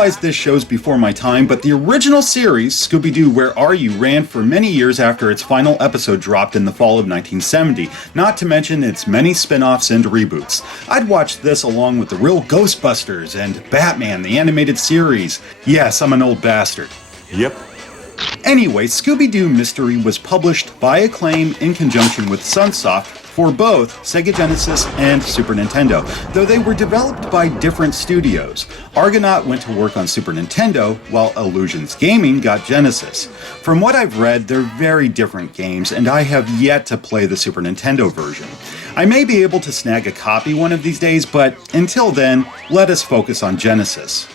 realize this show's before my time, but the original series, Scooby-Doo Where Are You?, ran for many years after its final episode dropped in the fall of 1970, not to mention its many spin-offs and reboots. I'd watched this along with the real Ghostbusters and Batman, the animated series. Yes, I'm an old bastard. Yep. Anyway, Scooby-Doo Mystery was published by Acclaim in conjunction with Sunsoft for both Sega Genesis and Super Nintendo, though they were developed by different studios. Argonaut went to work on Super Nintendo, while Illusions Gaming got Genesis. From what I've read, they're very different games, and I have yet to play the Super Nintendo version. I may be able to snag a copy one of these days, but until then, let us focus on Genesis.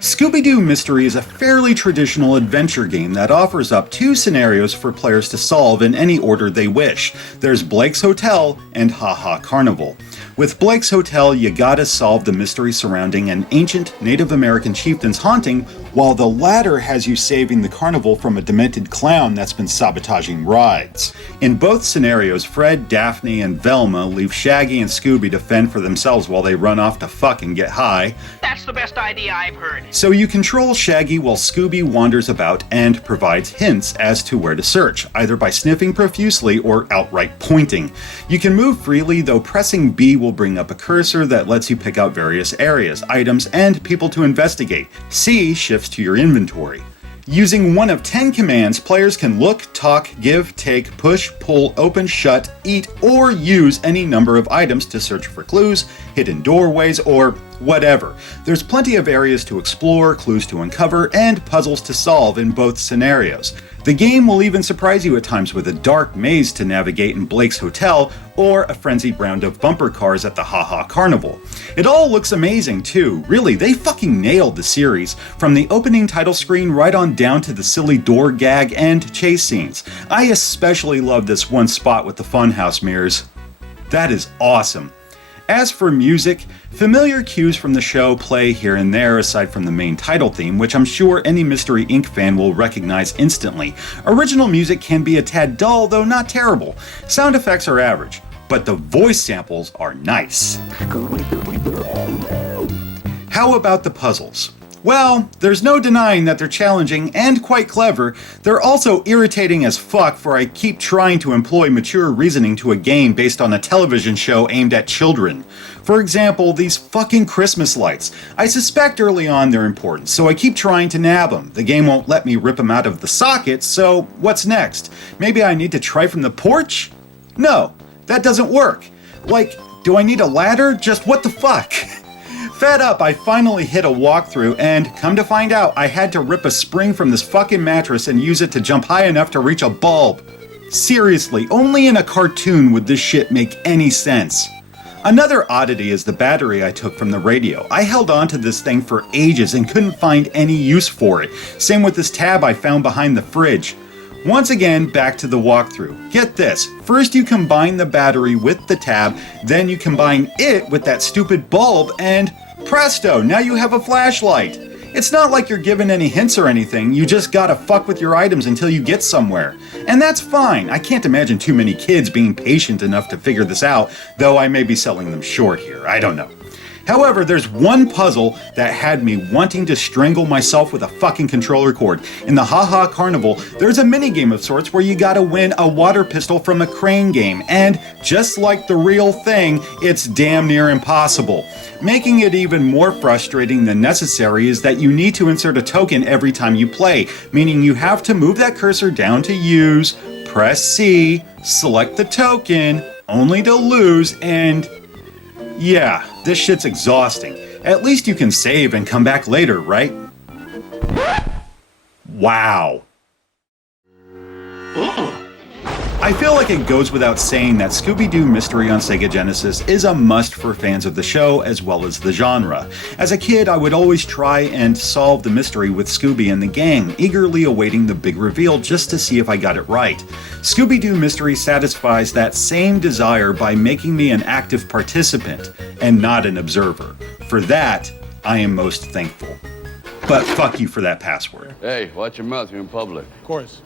Scooby-Doo Mystery is a fairly traditional adventure game that offers up two scenarios for players to solve in any order they wish. There's Blake's Hotel and Ha Ha Carnival. With Blake's Hotel, you gotta solve the mystery surrounding an ancient Native American chieftain's haunting, while the latter has you saving the carnival from a demented clown that's been sabotaging rides. In both scenarios, Fred, Daphne, and Velma leave Shaggy and Scooby to fend for themselves while they run off to fuck and get high. That's the best idea I've heard. So you control Shaggy while Scooby wanders about and provides hints as to where to search, either by sniffing profusely or outright pointing. You can move freely, though pressing B will bring up a cursor that lets you pick out various areas, items, and people to investigate. C shifts to your inventory. Using one of 10 commands, players can look, talk, give, take, push, pull, open, shut, eat, or use any number of items to search for clues, hidden doorways, or whatever. There's plenty of areas to explore, clues to uncover, and puzzles to solve in both scenarios. The game will even surprise you at times with a dark maze to navigate in Blake's Hotel, or a frenzied round of bumper cars at the Ha Ha Carnival. It all looks amazing too. Really, they fucking nailed the series, from the opening title screen right on down to the silly door gag and chase scenes. I especially love this one spot with the funhouse mirrors. That is awesome. As for music, familiar cues from the show play here and there aside from the main title theme, which I'm sure any Mystery Inc. fan will recognize instantly. Original music can be a tad dull, though not terrible. Sound effects are average, but the voice samples are nice. How about the puzzles? Well, there's no denying that they're challenging and quite clever. They're also irritating as fuck, for I keep trying to employ mature reasoning to a game based on a television show aimed at children. For example, these fucking Christmas lights. I suspect early on they're important, so I keep trying to nab them. The game won't let me rip them out of the sockets, so what's next? Maybe I need to try from the porch? No, that doesn't work. Like, do I need a ladder? Just what the fuck? Fed up, I finally hit a walkthrough, and come to find out, I had to rip a spring from this fucking mattress and use it to jump high enough to reach a bulb. Seriously, only in a cartoon would this shit make any sense. Another oddity is the battery I took from the radio. I held on to this thing for ages and couldn't find any use for it. Same with this tab I found behind the fridge. Once again, back to the walkthrough. Get this, first you combine the battery with the tab, then you combine it with that stupid bulb, and presto, now you have a flashlight. It's not like you're given any hints or anything, you just gotta fuck with your items until you get somewhere. And that's fine, I can't imagine too many kids being patient enough to figure this out, though I may be selling them short here, I don't know. However, there's one puzzle that had me wanting to strangle myself with a fucking controller cord. In the Ha Ha Carnival, there's a minigame of sorts where you gotta win a water pistol from a crane game, and just like the real thing, it's damn near impossible. Making it even more frustrating than necessary is that you need to insert a token every time you play, meaning you have to move that cursor down to use, press C, select the token, only to lose, and yeah, this shit's exhausting. At least you can save and come back later, right? Wow. I feel like it goes without saying that Scooby-Doo Mystery on Sega Genesis is a must for fans of the show as well as the genre. As a kid, I would always try and solve the mystery with Scooby and the gang, eagerly awaiting the big reveal just to see if I got it right. Scooby-Doo Mystery satisfies that same desire by making me an active participant and not an observer. For that, I am most thankful. But fuck you for that password. Hey, watch your mouth, you're in public. Of course.